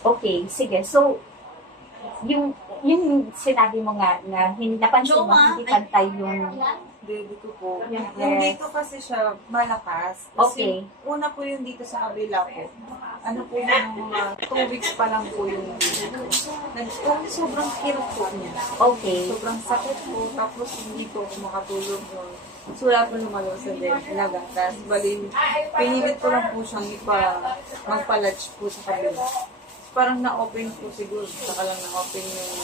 Okay, sige. So, yung sinabi mo nga na napansin mo hindi pantay yung dito po. Yes. Yung dito kasi siya malakas. Okay. Una po yung dito sa kabila po. Ano po yung 2 weeks pa lang po yung sobrang kirot po niya. Okay. Sobrang sakit po. Tapos hindi po ako makatulog nun. So wala po lumalaw sa bed. Nagatas. Bali, pinilit ko lang po siyang magpa-latch po sa kabila. Parang na-open po siguro. Saka lang na-open yung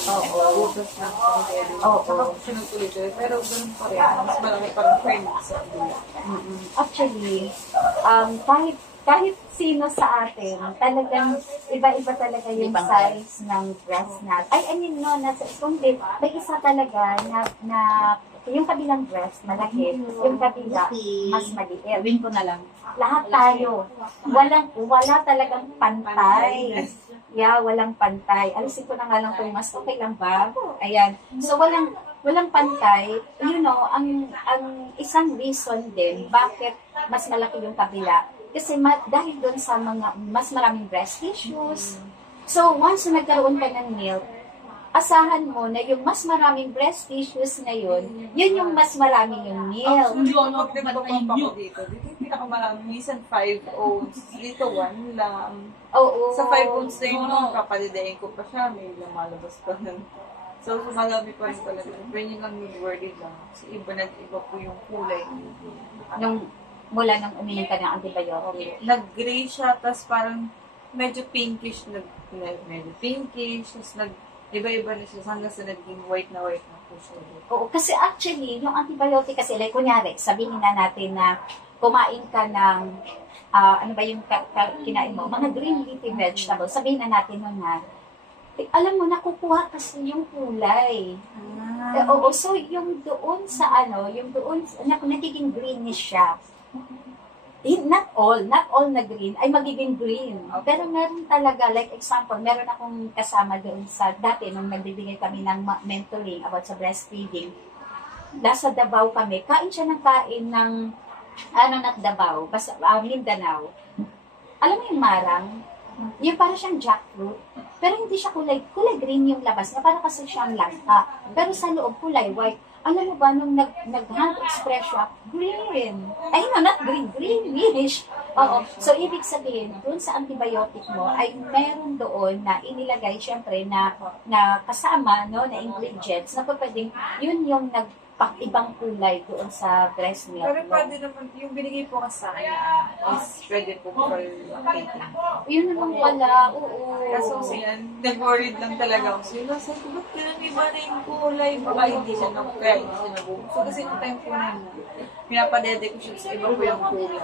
butas ng pang-bed. Saka po siya nagtuloy-tuloy. Pero ganun pa rin. Mas malaki parang frame sa kabila. Actually, kahit sino sa atin, talagang iba-iba talaga yung size ng breast natin. Ay, I mean, no, kundi may isa talaga na yung kabilang breast, malaki. Yung kabila, mas maliit. Gawin ko na lang. Lahat tayo. Wala talagang pantay. Yeah, walang pantay. Alisin ko na nga lang itong mas okay lang ba? Ayan. So, walang pantay. You know, ang isang reason din, bakit mas malaki yung kabila. Kasi dahil doon sa mga mas maraming breast tissues. So, once na nagkaroon ka ng milk, asahan mo na yung mas maraming breast tissues na yun yung mas maraming yung milk. Pag nagpapampa ko dito pinakamarami, minsan 5 ounce. Dito 1 lang. Oo. Sa 5 ounce na yun, kapalidayin ko pa siya, may lumalabas pa nun. So, sumalami pa rin talaga. Pero yun lang yung worried lang. Kasi iba po yung kulay. Mula nung uminom ka ng antibiotic. Nag-gray siya, tapos parang medyo pinkish, medyo pinkish, tapos iba-iba na siya hanggang sa naging white na po siya. Oo, kasi actually, yung antibiotic kasi, like, kunyari, sabihin na natin na kumain ka ng, ano ba yung kinain mo? Mga green leafy vegetables. Sabihin na natin nun na, alam mo, nakukuha kasi yung kulay. Oo, so yung doon sa nagiging greenish siya. Not all na green ay magiging green. Pero meron talaga, like example, meron akong kasama doon sa dati nung nagbibigay kami ng mentoring about sa breastfeeding. Nasa Davao kami, kain siya ng kain ng Davao, basta Mindanao. Alam mo yung marang, yung para siyang jackfruit, pero hindi siya kulay green yung labas, na para kasi siyang langka. Pero sa loob kulay white. Alam mo ba, nung nag-hand express siya, green. Ay, no, not green, greenish. Oo. So, ibig sabihin, dun sa antibiotic mo, ay meron doon na inilagay, syempre, na kasama, no, na ingredients, na pwedeng, yun yung ibang kulay doon sa breast milk. Pero pwede naman, yung binigay po kasi sa akin, is pwede po for lactating. Yun naman pala, oo. Kaso siya, nag-worried lang talaga ako. Sila, sabi ko, ba't ganun iba na yung kulay? Baka hindi siya nabubukso. Kasi yung time po na pinapadede ko siya sa iba po yung kulay.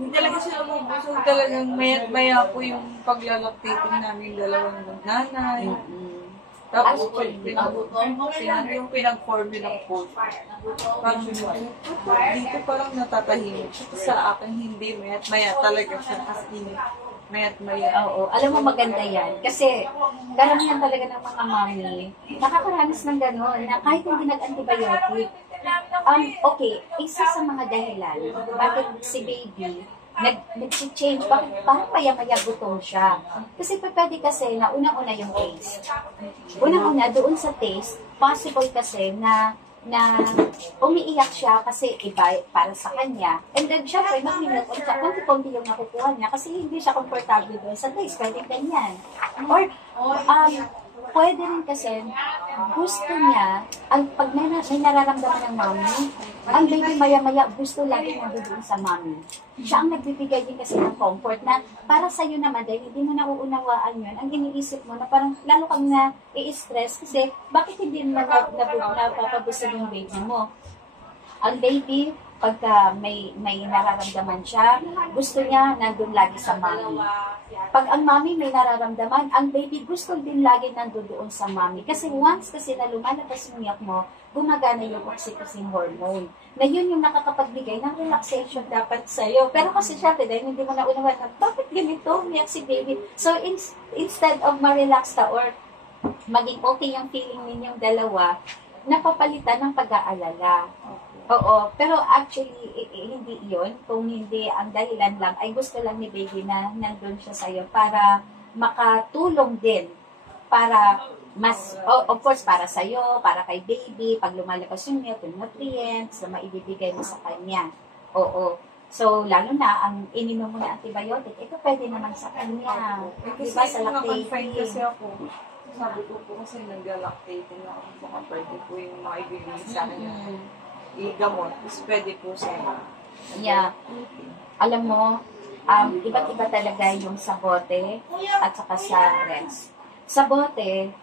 Hindi talaga siya nabubukso. Talagang maya po yung paglalactating namin dalawang nanay. Tapos yung pinag-formula ko, parang dito parang natatahimik. Sa akin hindi, maya't maya talaga siya. As in, maya't maya. Oo, alam mo maganda yan. Kasi karamihan talaga ng mga mami, nakakaranas ng gano'n, na kahit hindi nag-antibiotic, okay, isa sa mga dahilan, bakit si baby, nag-change, bakit parang maya-maya gutom siya. Kasi pwede kasi na unang-una yung taste. Unang-una, doon sa taste, possible kasi na umiiyak siya kasi iba para sa kanya. And then, syempre, mag-minute on siya, konti-konti yung nakukuha niya kasi hindi siya comfortable doon sa taste. Pwede ganyan. Or, pwede rin kasi, gusto niya, pag may nararamdaman ng mommy, ang baby maya-maya gusto lagi nandoon sa mommy. Siya ang nagbibigay din kasi ng comfort na para sa'yo naman, dahil hindi mo nauunawaan yun, ang iniisip mo na parang lalo kang na-i-stress kasi bakit hindi mo napapabusog yung baby mo? Ang baby, pagka may nararamdaman siya, gusto niya nandun lagi sa mommy. Pag ang mommy may nararamdaman, ang baby gusto din lagi nandun doon sa mommy. Kasi once kasi na lumalabas yung milk mo, gumagana yung oxytocin hormone. Na yun yung nakakapagbigay ng relaxation dapat sa'yo. Pero kasi syempre, dahil hindi mo naunawan na, bakit ganito umiyak si baby? So, instead of ma-relax ka or maging okay yung feeling ninyong dalawa, napapalitan ng pag-aalala. Oo, pero actually, hindi iyon. Kung hindi, ang dahilan lang ay gusto lang ni baby na nandun siya sa'yo para makatulong din para mas, of course, para sa'yo, para kay baby, pag lumalabas yung milk, yung nutrients na maibibigay mo sa kanya. Oo. So, lalo na, ang ininom mo na antibiotic, ito pwede naman sa kanya. Kasi Diba, sa naka-confine kasi lactating. ako. Sabi ko po kasi nag-lactating ako. Baka pwede po yung mga ibibigay sa akin yung i-gamot. Tapos pwede po sa Yeah. Alam mo, iba't iba talaga yung sa bote at saka sa res. Sa bote,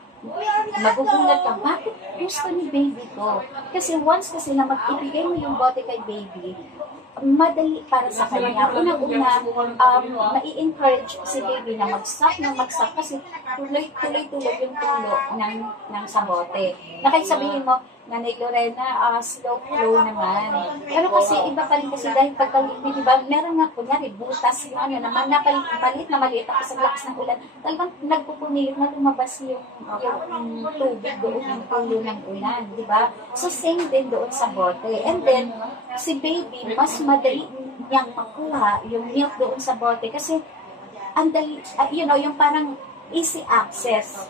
magugulat ka, bakit gusto ni baby to? Kasi once kasi na mag-ibigay mo yung bote kay baby, madali para sa kanya. Unang-una, mai-encourage si baby na mag-stop kasi tuloy-tuloy yung tulo ng sabote. Na kahit sabihin mo, Nanay Lorena, slow flow naman. Pero kasi iba pa rin kasi dahil pagka-liquid, diba, meron nga kunyari, butas yung ano naman, napalit na maliit ako sa lakas ng ulan. Talagang nagpupumilit na lumabas yung tubig doon, yung tulo ng ulan, diba? So, same din doon sa bote. And then, si baby, mas madali niyang makuha yung milk doon sa bote kasi, andali, yung parang easy access.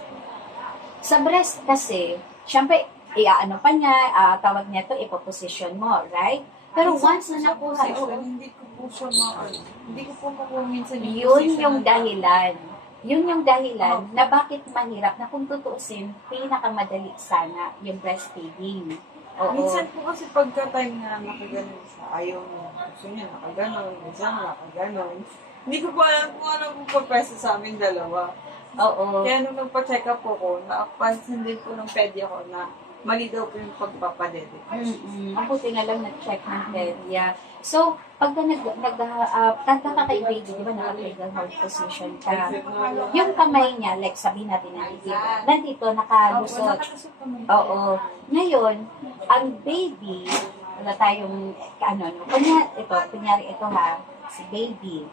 Sa breast kasi, syempre, ano pa niya, tawag niya to, ipoposition mo, right? Pero once na nakuha, hindi ko po siya hindi ko po makuha minsan yun yung dahilan. Yun yung dahilan na bakit mahirap na kung tutuusin, pinakamadali sana yung breastfeeding. Oo. Minsan po kasi pagka-time na nakaganon siya, ayaw niya. Gusto niya nakaganon, minsan nakaganon. Hindi ko pa alam kung ano po papesa sa amin dalawa. Oo. Kaya nung nagpa-check up po ko, nakapansin din po ng pedi ako na mali daw po yung pagpapadede. Mabuti na lang na-check ng pedia. So, pagka tanda ka kay baby, di ba naka-cradle hold position ka, yung kamay niya, like sabihin natin nandito, nakalusot. Oo. Ngayon, ang baby, wala tayong, kunyari ito ha, si baby.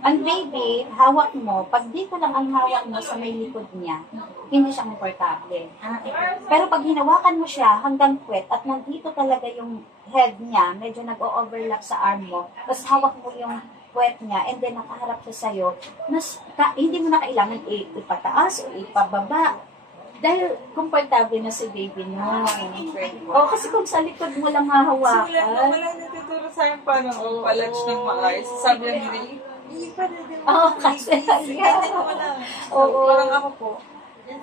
Ang baby, hawak mo, pag dito lang ang hawak mo sa may likod niya, hindi siya komportable. Pero pag hinawakan mo siya hanggang puwet at nandito talaga yung head niya, medyo nag-o-overlap sa arm mo, tapos hawak mo yung puwet niya and then nakaharap siya sa'yo, hindi mo na kailangan ipataas o ipababa. Dahil komportable na si baby mo. Kasi kung sa likod mo lang hahawakan. Wala natuturo sa akin paano palatch ng maayos. Sabi lang nila, hindi pa rin. Kasi Oo. Parang ako po,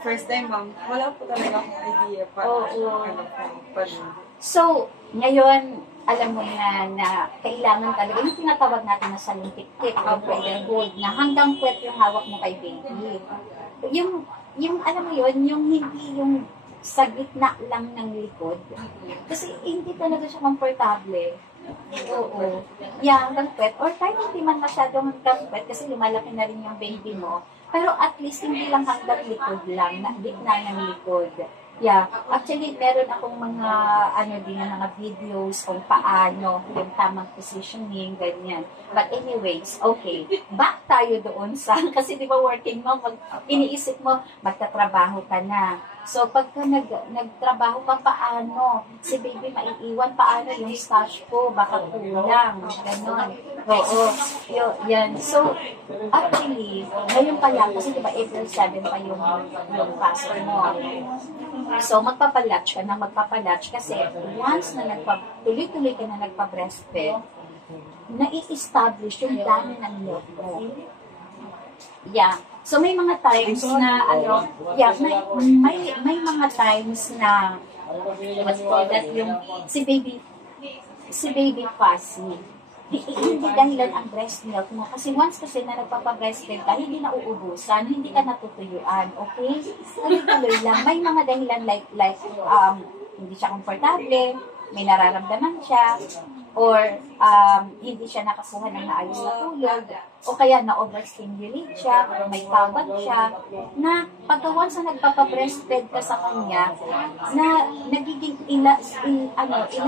first time ma'am, wala po talaga akong idea So, ngayon, alam mo na kailangan talaga, yung tinatawag natin na salintik-tik o cradle hold, na hanggang puwet yung hawak mo kay baby. Yung alam mo yun, yung hindi yung sa gitna lang ng likod. Kasi hindi talaga siya komportable. Oo. Hanggang puwet. Or kahit hindi man masyadong hanggang puwet kasi lumalaki na rin yung baby mo. Pero at least hindi lang hanggang likod lang, na gitna ng likod. Actually, meron akong mga mga videos kung paano yung tamang positioning, ganyan. But anyways, okay. Back tayo doon kasi di ba working mo, iniisip mo, magtatrabaho ka na. So, pagka nagtrabaho ka, paano? Si baby maiiwan, paano yung stash ko? Baka kulang. Ganon. Oo. Yan. So, actually, ngayon pa lang, kasi diba April 7 pa yung pastor mo. So, magpapalatch ka na magpapalatch kasi once na tuloy-tuloy ka na nagpa-breastfeed, nai-establish yung dami ng milk mo. So, may mga times na, may mga times na, what's called that, yung si baby fussy. Hindi dahilan ang breast milk mo. Kasi once kasi na nagpapa-breastfeed ka, hindi na uubusan, hindi ka natutuyuan, okay? Tuloy-tuloy lang. May mga dahilan like hindi siya komportable, may nararamdaman siya, or hindi siya nakakuha ng maayos na tulog, o kaya na-overstimulate siya, may tawag siya, na pagka once na nagpapa-breastfeed ka sa kanya, na nagiging ilan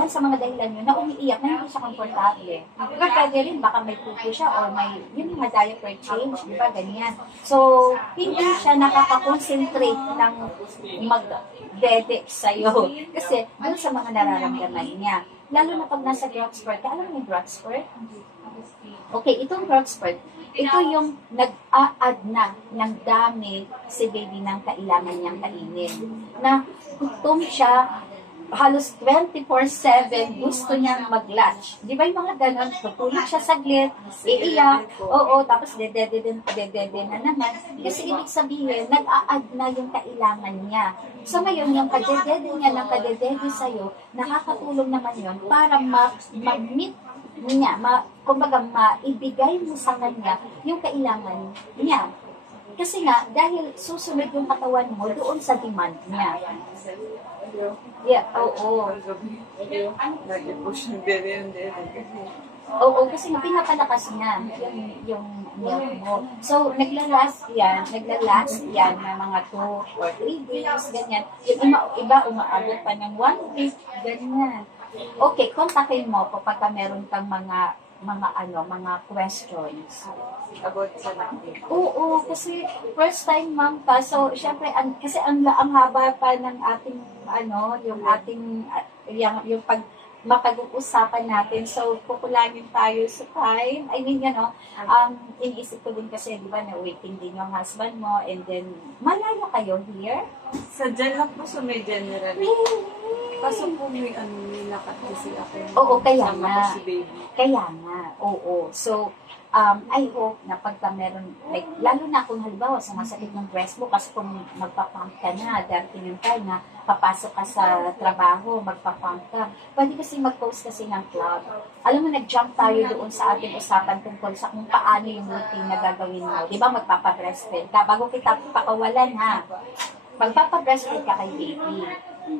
sa mga dahilan yun, na umiiyak, na hindi siya komportable. Pwede rin, baka may pupo siya, or may diaper change, di ba, ganyan. So, hindi siya nakaka-concentrate ng mag-dedek sa'yo. Kasi, doon sa mga nararamdaman niya. Lalo na pag nasa growth spurt ka, alam mo yung growth spurt? Okay, itong growth spurt, ito yung nag-a-add na ng dami si baby ng kailangan niyang kainin. Na gutom siya, halos 24/7 gusto niyang mag-lunch. Di ba yung mga ganon? Tutulog siya saglit, iiyak, oo, tapos dedede na naman. Kasi ibig sabihin, nag-a-add na yung kailangan niya. So ngayon, yung kadedede niya ng kadedede sa'yo, nakakatulong naman yun para mag-meet niya, kumbaga maibigay mo sa kanya yung kailangan niya. Kasi nga, dahil susunod yung katawan mo doon sa demand niya. Yeah, oo. Lagi po siyang dere. Oo, kasi nga pinapalakas niya yung milk mo. So, naglalast yan na mga 2 or 3 days, ganyan. Yung iba umaabot pa ng 1 week, ganyan. Okay, kontakin mo kapag meron kang mga questions. About sa natin. Oo, kasi first time ma'am pa. So, syempre, kasi ang haba pa ng ating, yung mapag-uusapan natin. So, kukulangin tayo sa time. I mean, iniisip ko din kasi, di ba, na waiting din yung husband mo, and then, malayo kayo here? Sa dyan lang po sa may general. Kaso po may nilakad kasi ako. Oo, kaya sama nga. ko si baby. Kaya nga, oo. So, I hope na pagka meron, like, lalo na kung halimbawa sumasakit ng breast mo, kasi kung magpapump ka na, darating yung time na papasok ka sa trabaho, magpapump ka, pwede kasi mag-post kasi ng club. Alam mo, nag-jump tayo doon sa ating usapan tungkol sa kung paano yung routine na gagawin mo. Di ba, magpapa-breastfeed ka? Bago kita pakawalan, ha? Magpapa-breastfeed ka kay baby.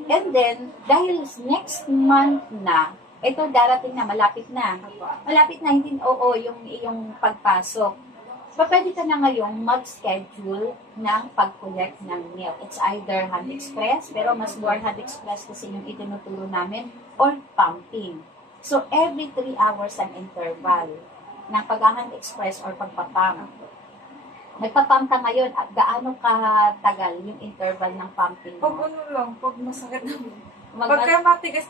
And then, dahil next month na, ito darating na, malapit na, hindi, yung iyong pagpasok. So, pwede ka na ngayong mag-schedule ng pag-collect ng milk. It's either Hand Express, pero mas more Hand Express kasi yung itinuturo namin, or pumping. So, every 3 hours ang interval ng pag-Hand Express or pagpapump. Nagpapump ka ngayon, at gaano katagal yung interval ng pumping mo? Pag masakit na. Pagka matigas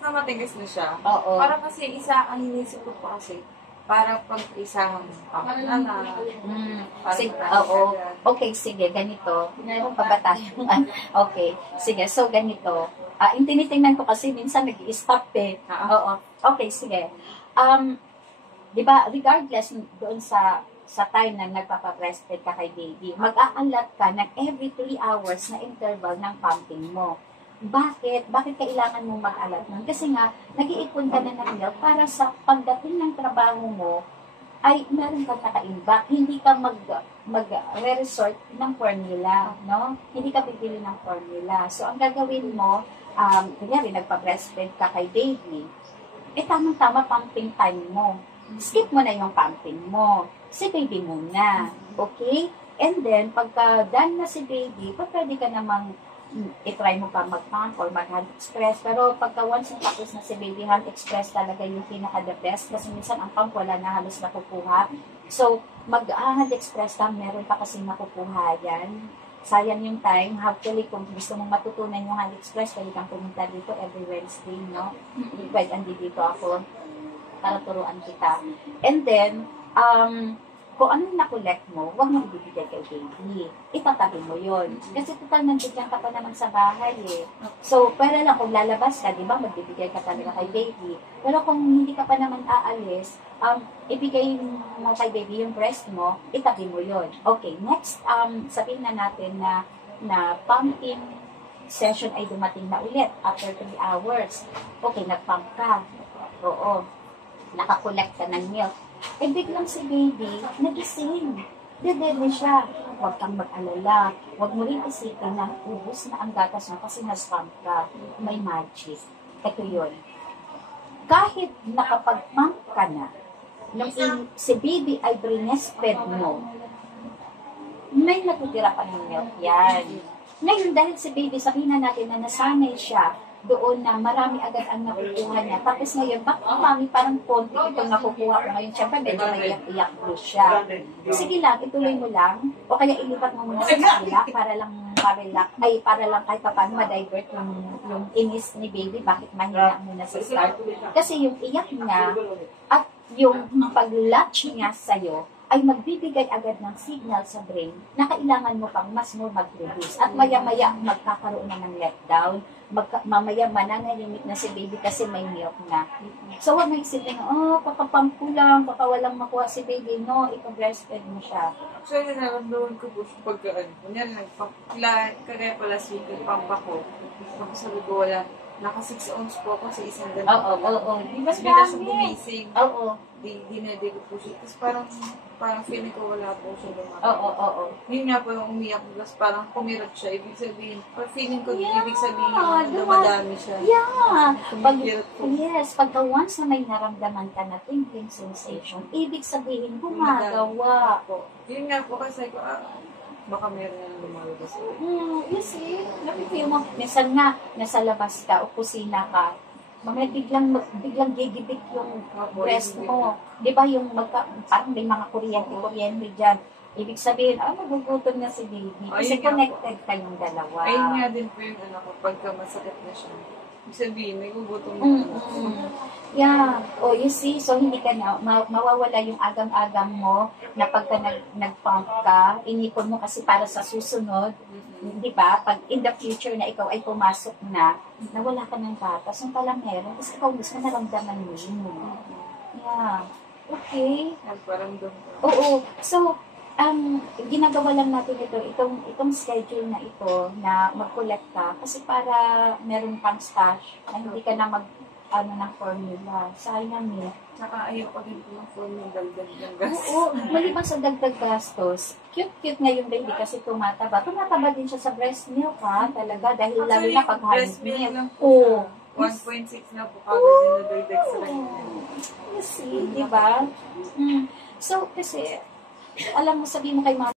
na siya. Oo. Para kasi ang inisip ko pa kasi, para pag-isahan pump na lang. Oo. Okay, sige, ganito. Meron pa ba tayong, okay, sige, so ganito. Yung tinitingnan ko kasi minsan nag-i-stop eh. Oo. Okay, sige. Di ba, regardless doon sa time na nagpapa-breastfeed ka kay baby, mag-a-allot ka ng every 3 hours na interval ng pumping mo. Bakit? Bakit kailangan mong mag-allot nun? Kasi nga, nag-iipon ka na ng milk para sa pagdating ng trabaho mo, ay meron kang kaka-imbak. Hindi ka mag-resort ng formula, no? Hindi ka pipili ng formula. So, ang gagawin mo, kunyari, nagpa-breastfeed ka kay baby, tamang-tama pumping time mo. Skip mo na yung pumping mo. Si baby muna. Okay? And then, pagka done na si baby, pwede ka namang i-try mo pa mag-pump or mag-Hand Express. Pero pagka once tapos na si baby, Hand Express talaga yung pinaka-the best. Kasi minsan ang pump wala na halos nakukuha. So, mag-Hand Express ka, meron pa kasi nakukuha yan. Sayang yung time. Hopefully, kung gusto mong matutunan yung Hand Express, pwede kang pumunta dito every Wednesday, no? Pwede, dito ako para turuan kita. And then, kung anong na-collect mo, huwag mo ibibigay kay baby. Itatabi mo yun. Kasi total nandiyan ka pa naman sa bahay eh. So, pwede lang kung lalabas ka, di ba, magbibigay ka talaga kay baby. Pero kung hindi ka pa naman aalis, ibigay mo kay baby yung breast mo, itabi mo yun. Okay, next, sabihin na natin na pumping session ay dumating na ulit after 3 hours. Okay, nag-pump ka. Oo. Nakakolect ka ng milk. Biglang si baby, nagising. Dedede siya. Huwag kang mag-alala. Huwag mo rin isipin na ubus na ang gatas mo kasi nas-pump ka. May magic. Ito yun. Kahit nakapag-pump ka na, nung si baby ay breastfed mo, may natutira pa ng milk yan. Ngayon, dahil si baby, sabihin na natin na nasanay siya doon na marami agad ang nakukuha niya. Tapos ngayon, bakit mami parang konti itong nakukuha ko ngayon? Siyempre, medyo naiyak-iyak ko siya. Sige lang, ituloy mo lang. O kaya ilipat mo muna sa kabila para lang kahit pa paano ma-divert yung inis ni baby. Bakit mahina muna sa start? Kasi yung iyak niya at yung pag-latch niya sa'yo ay magbibigay agad ng signal sa brain na kailangan mo pang mas more mag-produce. At maya-maya magkakaroon na ng letdown, mamaya mananahimik na si baby kasi may milk na. So, huwag mo isipin, kakapump ko lang, walang makuha si baby. No, ipag-breastfeed mo siya. Actually, naramdaman ko po siya pagka, kunyari, kaya pala sweet yung pampa ko. Tapos sabi ko, wala. Naka 6 ounce po ako sa isang ganito. Oo. Di ba Bigla siya gumising. Oo. Dinede ko po siya. Tapos parang feeling ko wala po siya lumakas. Oo. Yun nga po yung umiyak. Tapos parang kumirot siya. Ibig sabihin, feeling ko, Yeah, ibig sabihin diba? dumadami siya. Yeah. Kumikirot po. Pagka once na may naramdaman ka na tingling sensation, ibig sabihin, gumagawa. Po. Yun nga po kasi ko, baka meron na lumalabas. You see, nakikita mo, minsan nga, nasa labas ka o kusina ka, mamaya biglang gigibik yung breast mo. Di ba yung parang may mga kuryente dyan. Ibig sabihin, magugutom na si baby. Kasi connected kayong dalawa. Ayun nga din po yung anak ko, pagka masakit na siya. Ibig sabihin, may gugutom na Yeah. You see, so hindi ka na, mawawala yung agang-agang mo na pagka nag-pump ka, inipon mo kasi para sa susunod, di ba? Pag in the future na ikaw ay pumasok na wala ka ng gatas, yung pala meron, kasi ikaw mismo naramdaman mo yun. Yeah. Okay. Nagparamdam ko. Oo. So, ginagawa lang natin itong schedule na ito na mag-collect ka kasi para meron kang stash na hindi ka na ng formula. Sayang eh. Saka ayaw pa din po ng formula dagdag ng gastos. Oo. Maliban sa dagdag gastos, cute nga yung baby kasi tumataba. Tumataba din siya sa breast milk ha, talaga. Dahil lalo na pag breast hand milk milk. lang po Oo. siya. 1.6 na po kagad din na dagdag sa kanya. You see, di ba? So, kasi, alam mo, sabihin mo kay mama,